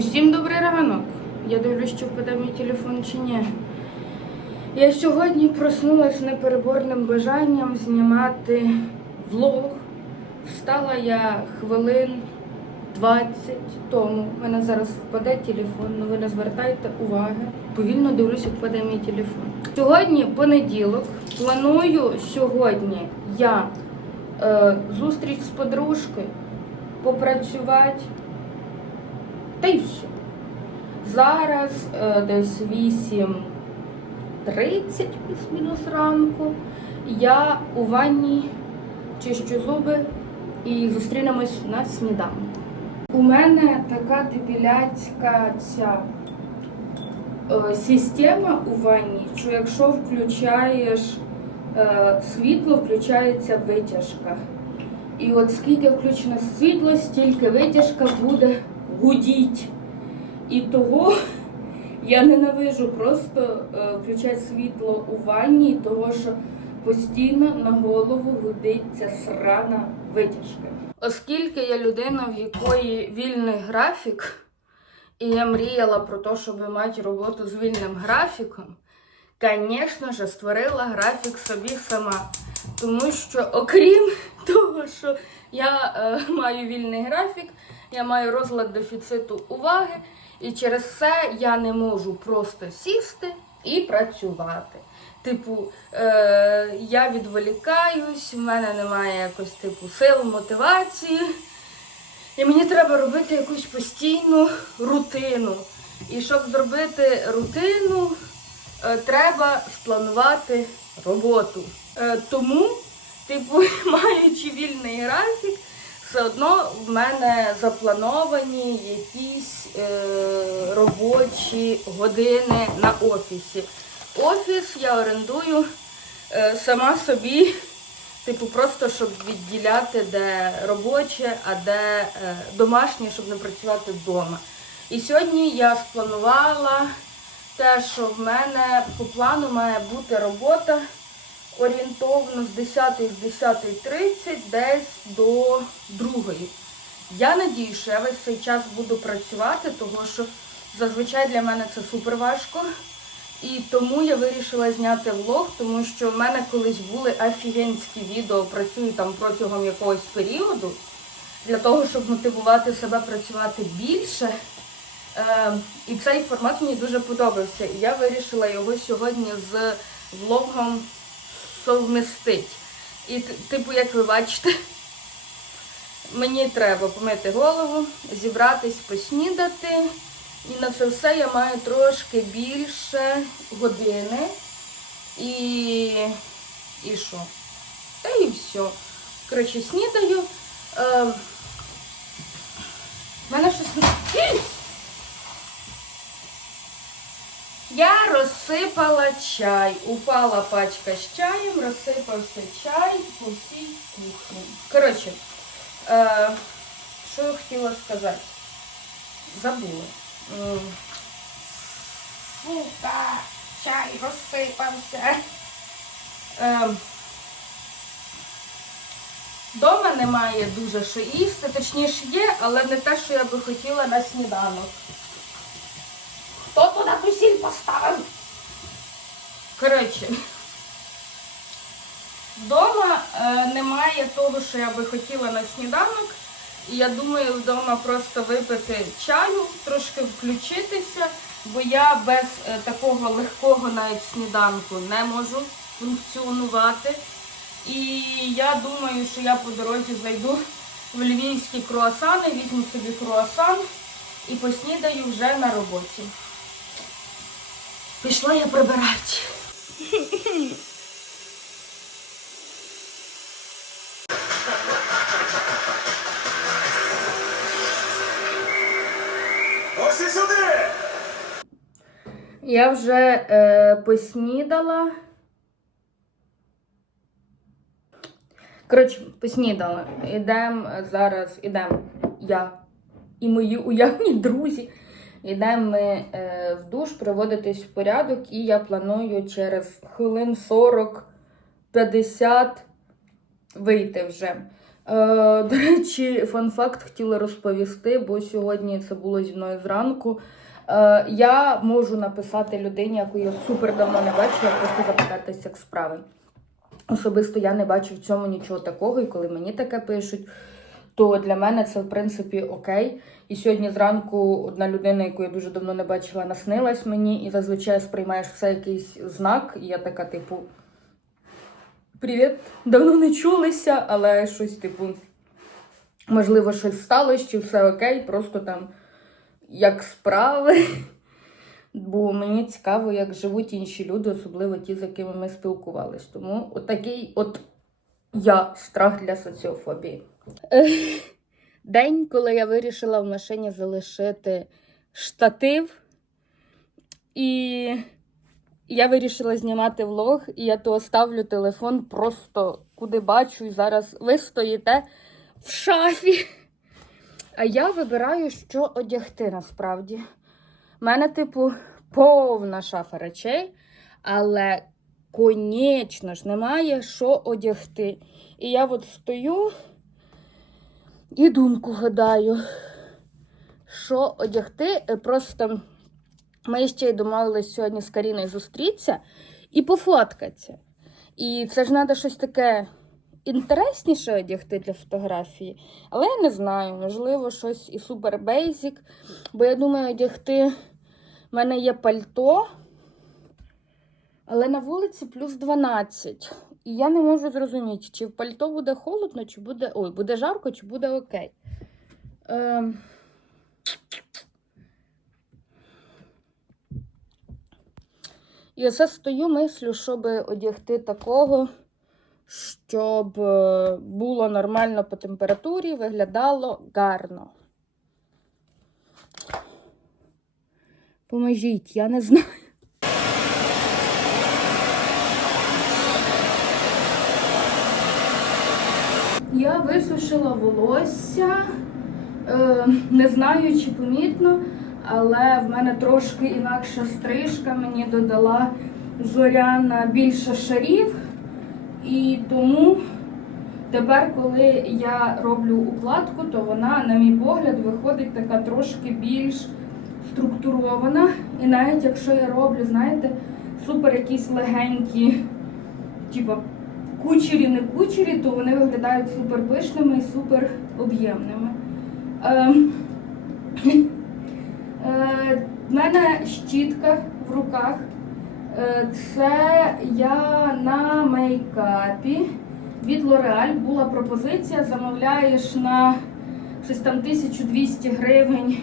Усім добрий ранок. Я дивлюсь, чи впаде мій телефон чи ні. Я сьогодні проснулась непереборним бажанням знімати влог. Встала я хвилин 20 тому. У мене зараз впаде телефон, але ви не звертайте уваги. Повільно дивлюся, як впаде мій телефон. Сьогодні понеділок. Планую сьогодні я е, зустріч з подружкою, попрацювати. Та й все. Зараз е, десь 8.30 плюс-мінус ранку. Я у ванні чищу зуби і зустрінемось на сніданку. У мене така дебіляцька ця е, система у ванні, що якщо включаєш е, світло, включається витяжка. І от скільки включено світло, стільки витяжка буде гудіть. І того я ненавижу просто е, включати світло у ванні, того що постійно на голову гудить ця срана витяжка. Оскільки я людина, в якої вільний графік, і я мріяла про те, щоб мати роботу з вільним графіком, звісно ж, створила графік собі сама. Тому що, окрім того, що я е, маю вільний графік, я маю розлад дефіциту уваги, і через це я не можу просто сісти і працювати. Типу, е, я відволікаюсь, в мене немає якось типу сил, мотивації. І мені треба робити якусь постійну рутину. І щоб зробити рутину, е, треба спланувати роботу. Е, тому, типу, маючи вільний графік, все одно в мене заплановані якісь е, робочі години на офісі. Офіс я орендую е, сама собі, типу, просто щоб відділяти, де робоче, а де е, домашнє, щоб не працювати вдома. І сьогодні я спланувала те, що в мене по плану має бути робота орієнтовно з 10 з 10.30 десь до 2. Я надію, що я весь цей час буду працювати, тому що зазвичай для мене це супер важко. І тому я вирішила зняти влог, тому що в мене колись були офігенські відео, працюю там протягом якогось періоду, для того, щоб мотивувати себе працювати більше. Е, і цей формат мені дуже подобався. І я вирішила його сьогодні з влогом совмістити. І, типу, як ви бачите, мені треба помити голову, зібратись, поснідати. І на це все я маю трошки більше години. І. І що? Та і все. Коротше, снідаю. Е, в мене щось. не- Я розсипала чай. Упала пачка з чаєм, розсипався чай по всій кухні. Коротше, е, що я хотіла сказати? Забула. М. Сука, чай розсипався. Е, Дома немає дуже що їсти, точніше є, але не те, що я би хотіла на сніданок. Хто туди ту сіль поставив? Коротше, вдома е, немає того, що я би хотіла на сніданок. І я думаю вдома просто випити чаю, трошки включитися, бо я без е, такого легкого навіть сніданку не можу функціонувати. І я думаю, що я по дорозі зайду в львівські круасани, візьму собі круасан і поснідаю вже на роботі. Пішла я прибирати. Ось і сюди! Я вже е, поснідала. Коротше, поснідала. Ідемо зараз, ідемо я і мої уявні друзі. Ідемо ми е, в душ приводитись в порядок, і я планую через хвилин 40-50 вийти вже. Е, до речі, фан-факт хотіла розповісти, бо сьогодні це було зі мною зранку. Е, я можу написати людині, яку я супер давно не бачила, просто запитатися, як справи. Особисто я не бачу в цьому нічого такого, і коли мені таке пишуть, то для мене це в принципі окей. І сьогодні зранку одна людина, яку я дуже давно не бачила, наснилась мені, і зазвичай сприймаєш все якийсь знак, і я така, типу. Привіт, давно не чулися, але щось, типу, можливо, щось сталося, чи все окей, просто там як справи. Бо мені цікаво, як живуть інші люди, особливо ті, з якими ми спілкувались. Тому отакий от я страх для соціофобії. День, коли я вирішила в машині залишити штатив, і я вирішила знімати влог, і я то ставлю телефон просто куди бачу, і зараз ви стоїте в шафі. А я вибираю, що одягти насправді. У мене, типу, повна шафа речей, але, конечно ж, немає що одягти. І я от стою і думку гадаю, що одягти. Е, Просто ми ще й домовились сьогодні з Каріною зустрітися і пофоткатися. І це ж треба щось таке інтересніше одягти для фотографії. Але я не знаю, можливо, щось і супер бейзік. Бо я думаю, одягти в мене є пальто, але на вулиці плюс 12. І я не можу зрозуміти, чи в пальто буде холодно, чи буде. Ой, буде жарко, чи буде окей. Ем... І оце стою, мислю, щоб одягти такого, щоб е, було нормально по температурі, виглядало гарно. Поможіть, я не знаю. Я висушила волосся, е, не знаю, чи помітно, але в мене трошки інакша стрижка. Мені додала зоряна більше шарів. І тому тепер, коли я роблю укладку, то вона, на мій погляд, виходить така трошки більш структурована. І навіть якщо я роблю, знаєте, супер якісь легенькі, типу, кучері, не кучері, то вони виглядають супер пишними і супер об'ємними. Ем, е, в мене щітка в руках. Е, Це я на мейкапі від L'Oreal була пропозиція. Замовляєш на щось там 1200 гривень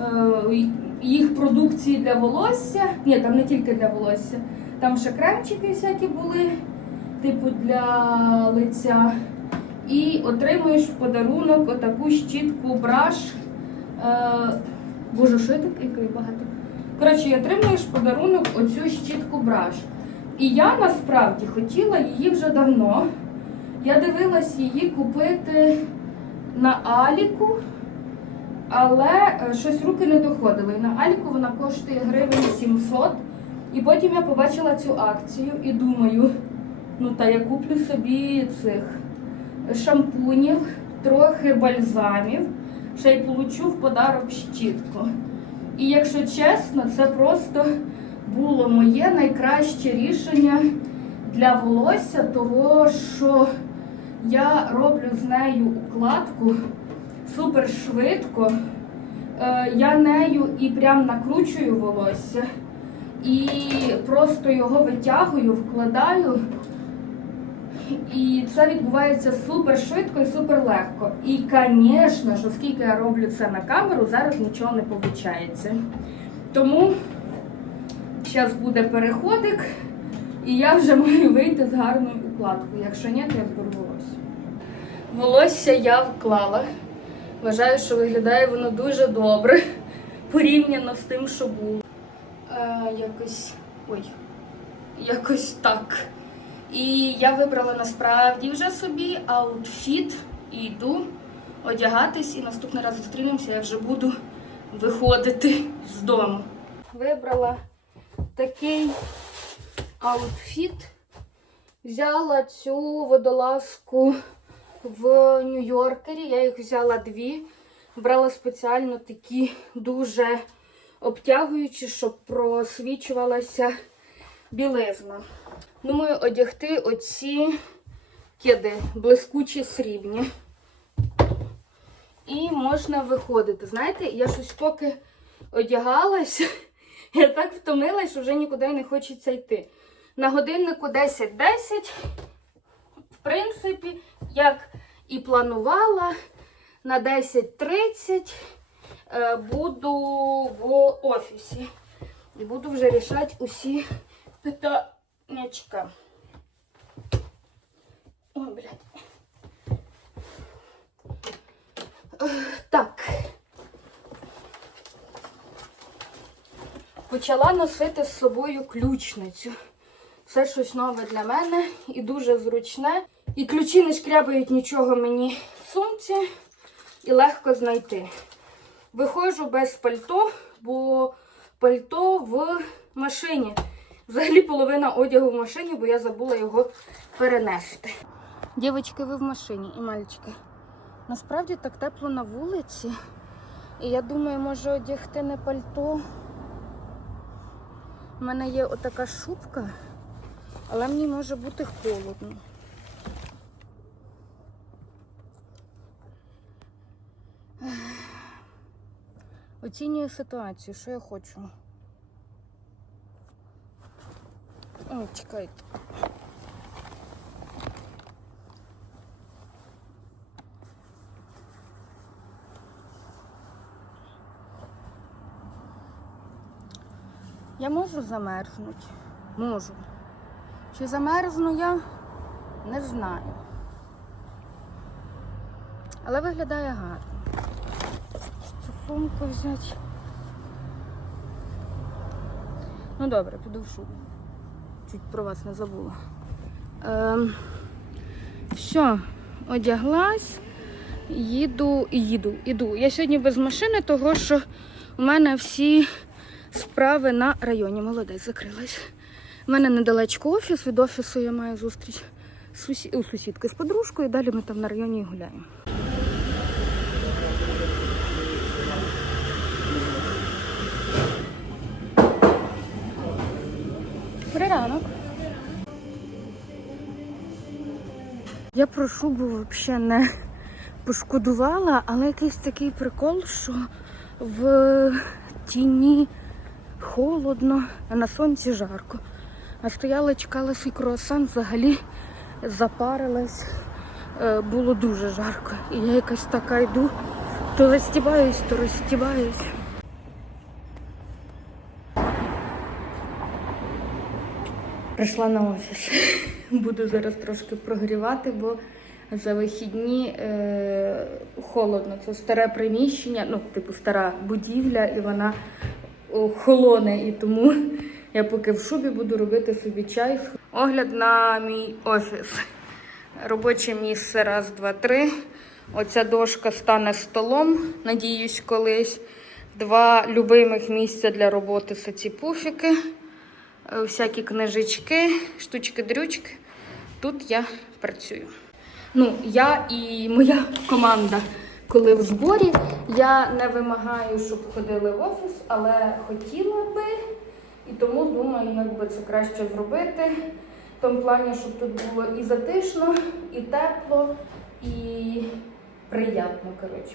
е, їх продукції для волосся. Ні, там не тільки для волосся. Там ще кремчики всякі були, типу для лиця. І отримуєш в подарунок отаку щітку браш. Е, Боже, що я таке багато? Коротше, і отримуєш в подарунок оцю щітку браш. І я насправді хотіла її вже давно. Я дивилась її купити на Аліку, але е, щось руки не доходили. На Аліку вона коштує гривень 700. І потім я побачила цю акцію і думаю, ну та я куплю собі цих шампунів, трохи бальзамів, ще й получу в подарок щітку. І якщо чесно, це просто було моє найкраще рішення для волосся, того що я роблю з нею укладку супер швидко. Е, Я нею і прям накручую волосся, і просто його витягую, вкладаю. І це відбувається супер швидко і супер легко. І, звісно ж, оскільки я роблю це на камеру, зараз нічого не виходить. Тому зараз буде переходик, і я вже маю вийти з гарною укладкою. Якщо ні, то я зберу волосся. Волосся я вклала. Вважаю, що виглядає воно дуже добре порівняно з тим, що було. Е, якось. Ой, якось так. І я вибрала насправді вже собі аутфіт і йду одягатись, і наступний раз зустрінемося, я вже буду виходити з дому. Вибрала такий аутфіт. Взяла цю водолазку в Нью-Йоркері. Я їх взяла дві. Брала спеціально такі дуже обтягуючі, щоб просвічувалася білизна. Думаю, одягти оці кеди блискучі срібні. І можна виходити. Знаєте, я щось поки одягалася, я так втомилась, що вже нікуди не хочеться йти. На годиннику 10.10, в принципі, як і планувала, на 10.30 е, буду в офісі. І буду вже рішати усі питаннячка. Ой, блядь. Так. Почала носити з собою ключницю. Це щось нове для мене і дуже зручне. І ключі не шкрябають нічого мені в сумці і легко знайти. Виходжу без пальто, бо пальто в машині. Взагалі половина одягу в машині, бо я забула його перенести. Дівчатки, ви в машині і мальчики. Насправді так тепло на вулиці. І я думаю, може одягти не пальто. У мене є отака шубка, але мені може бути холодно. Оцінюю ситуацію, що я хочу. Ой, чекайте. Я можу замерзнути? Можу. Чи замерзну я? Не знаю. Але виглядає гарно. Цю сумку взяти. Ну добре, піду в шубу. Чуть про вас не забула. Ем, все, одяглась, їду, їду, іду. Я сьогодні без машини, того що у мене всі справи на районі. Молодець, закрилась. У мене недалечко офіс, від офісу я маю зустріч у сусідки з подружкою, і далі ми там на районі гуляємо. Добрий ранок. Я про шубу взагалі не пошкодувала, але якийсь такий прикол, що в тіні холодно, а на сонці жарко. А стояла, чекала свій круасан, взагалі запарилась. Е, Було дуже жарко. І я якась така йду, то застібаюсь, то розстібаюсь. Прийшла на офіс. Буду зараз трошки прогрівати, бо за вихідні е, холодно. Це старе приміщення, ну, типу, стара будівля, і вона холоне. І тому я поки в шубі буду робити собі чай. Огляд на мій офіс. Робоче місце раз, два, три. Оця дошка стане столом, надіюсь, колись. Два любимих місця для роботи це ці пуфіки, всякі книжечки, штучки-дрючки. Тут я працюю. Ну, я і моя команда, коли в зборі, я не вимагаю, щоб ходили в офіс, але хотіла би. І тому думаю, як би це краще зробити. В тому плані, щоб тут було і затишно, і тепло, і приємно, коротше.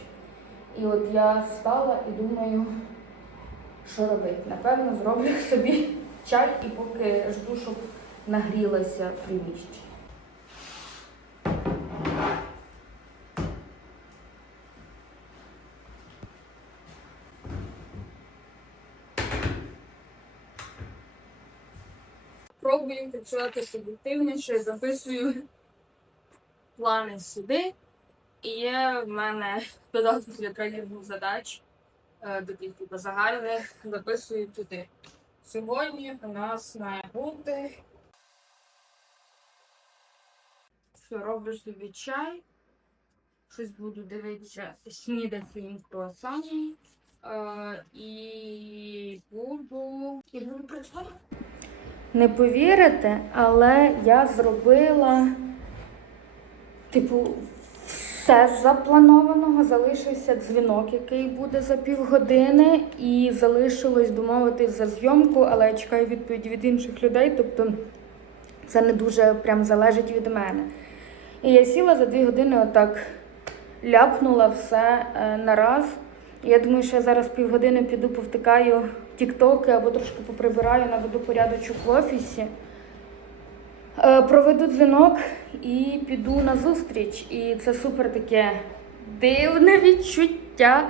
І от я стала і думаю, що робити. Напевно, зроблю собі чай і поки жду, щоб нагрілося приміщення. Пробую працювати продуктивніше, записую плани сюди. І є в мене додаток для тренінгу задач, е, таких типу загальних, записую туди. Сьогодні у нас має бути. Що роблю собі чай. Щось буду дивитися, снідати своїм круасаном. Е, і буду. І буду працювати. Не повірите, але я зробила, типу, все з запланованого. Залишився дзвінок, який буде за півгодини, і залишилось домовитись за зйомку, але я чекаю відповіді від інших людей, тобто це не дуже прям залежить від мене. І я сіла за дві години, отак ляпнула все е, на. І Я думаю, що я зараз півгодини піду повтикаю тіктоки або трошки поприбираю, наведу порядочок в офісі. Е, Проведу дзвінок і піду на зустріч. І це супер таке дивне відчуття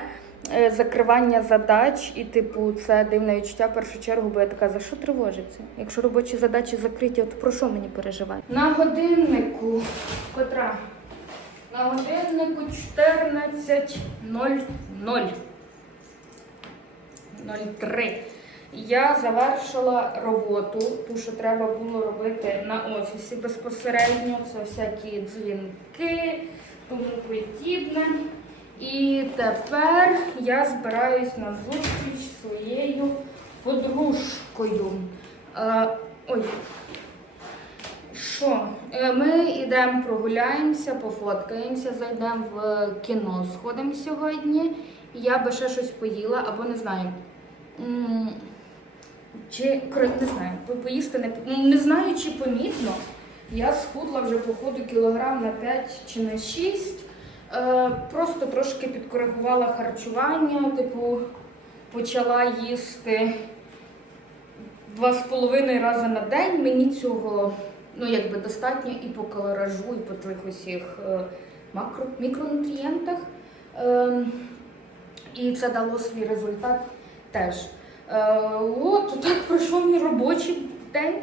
е, закривання задач. І, типу, це дивне відчуття в першу чергу, бо я така, за що тривожиться? Якщо робочі задачі закриті, то про що мені переживати? На годиннику, котра? На годиннику 14.00. 03. Я завершила роботу, ту, що треба було робити на офісі безпосередньо. Це всякі дзвінки, тому подібне. І тепер я збираюсь на зустріч своєю подружкою. Е, ой. Що? Е, Ми йдемо прогуляємося, пофоткаємося, зайдемо в кіно, сходимо сьогодні. Я би ще щось поїла або не знаю. Чи не знаю, поїсти не ну, не знаю, чи помітно. Я схудла вже по ходу кілограм на 5 чи на 6. Е, просто трошки підкоригувала харчування, типу, почала їсти два з половиною рази на день. Мені цього ну, якби достатньо і по калоражу, і по тих усіх е, макро, мікронутрієнтах. Е, і це дало свій результат теж. Е, от так пройшов мій робочий день.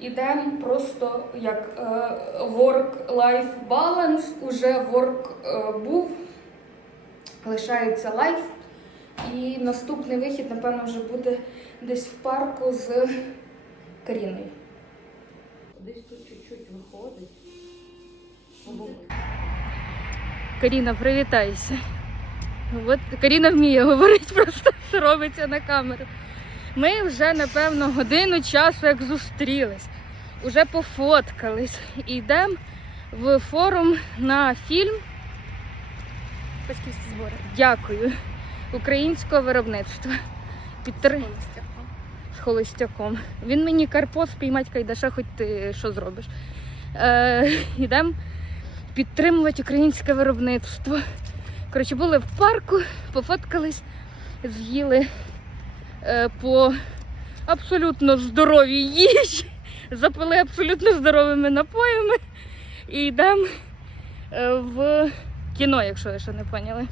Ідемо просто як е, work-life balance. Уже work е, був, лишається life. І наступний вихід, напевно, вже буде десь в парку з Каріною. Десь тут чуть-чуть виходить. Каріна, привітайся. От Каріна вміє говорити просто, що робиться на камеру. Ми вже, напевно, годину часу як зустрілись, уже пофоткались. І йдемо в форум на фільм. Батьківські збори. Дякую. Українського виробництва. Підтри... з холостяком. Він мені карпо спіймать кайдаша, хоч ти що зробиш. Е, йдемо підтримувати українське виробництво. Коротше, були в парку, пофоткались, з'їли е, по абсолютно здоровій їжі, запили абсолютно здоровими напоями і йдемо е, в кіно, якщо ви ще не поняли.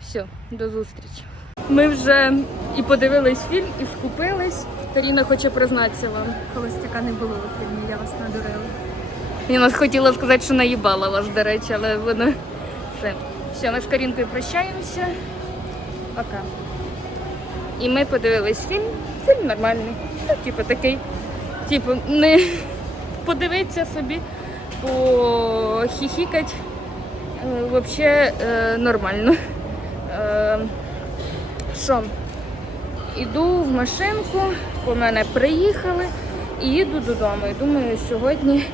Все, до зустрічі. Ми вже і подивились фільм, і скупились. Таріна хоче признатися вам. Холостяка не було у фільмі, я вас надурила. Я нас хотіла сказати, що наїбала вас, до речі, але воно все. Все, ми з Карінкою прощаємося. Пока. І ми подивились фільм. Фільм нормальний. Ну, типу такий. Типу, не подивитися собі, похіхікать. Взагалі нормально. Е, Що? Іду в машинку, по мене приїхали і їду додому. І думаю, сьогодні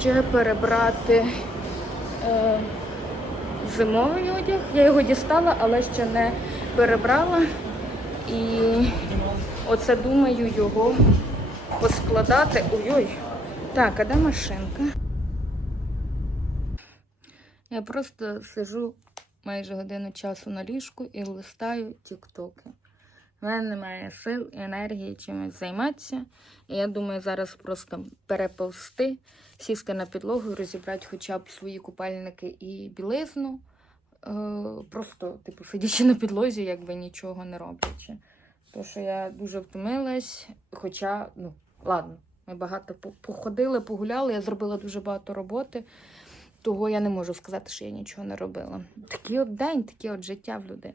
ще перебрати е, зимовий одяг. Я його дістала, але ще не перебрала. І оце думаю його поскладати. Ой-ой. Так, а де машинка? Я просто сижу майже годину часу на ліжку і листаю тіктоки. У мене немає сил і енергії чимось займатися. І я думаю, зараз просто переповзти, сісти на підлогу розібрати хоча б свої купальники і білизну. Е, просто, типу, сидячи на підлозі, якби нічого не роблячи. Тому що я дуже втомилась, хоча, ну, ладно, ми багато по- походили, погуляли, я зробила дуже багато роботи. Того я не можу сказати, що я нічого не робила. Такий от день, таке от життя в людини.